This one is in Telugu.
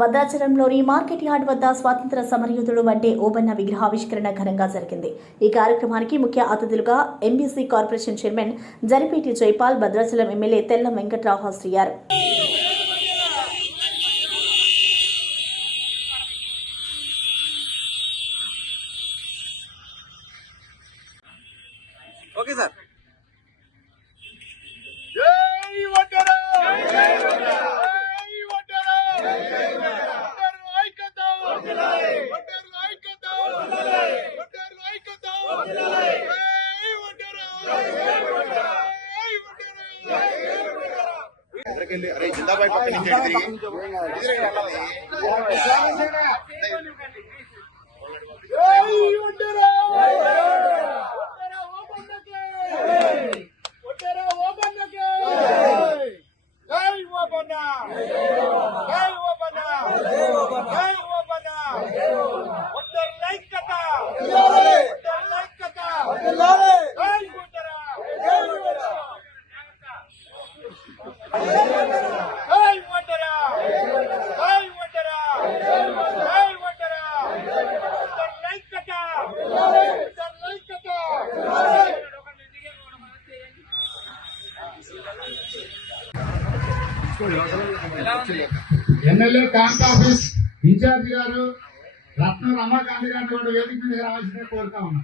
భద్రాచలంలోని మార్కెట్ యార్డ్ వద్ద స్వాతంత్ర సమరయోధుడు వంటి ఓబన్న విగ్రహావిష్కరణ ఘనంగా జరిగింది. ఈ కార్యక్రమానికి ముఖ్య అతిథులుగా MBC corporation chairman Jaripeti Jaipal Bhadrachalam MLA Tella Venkatrao హాజరయ్యారు. Okay sir. ఎక్కడికెళ్ళి అరే జిందాబాయ్ పక్క నుంచి తిరిగి ఎటు ఎమ్మెల్యే క్యాంప్ ఆఫీస్ ఇన్ఛార్జ్ గారు రత్న రమాకాంత్ గారు వేదిక మీద రావాల్సిందే కోరుతా ఉన్నా.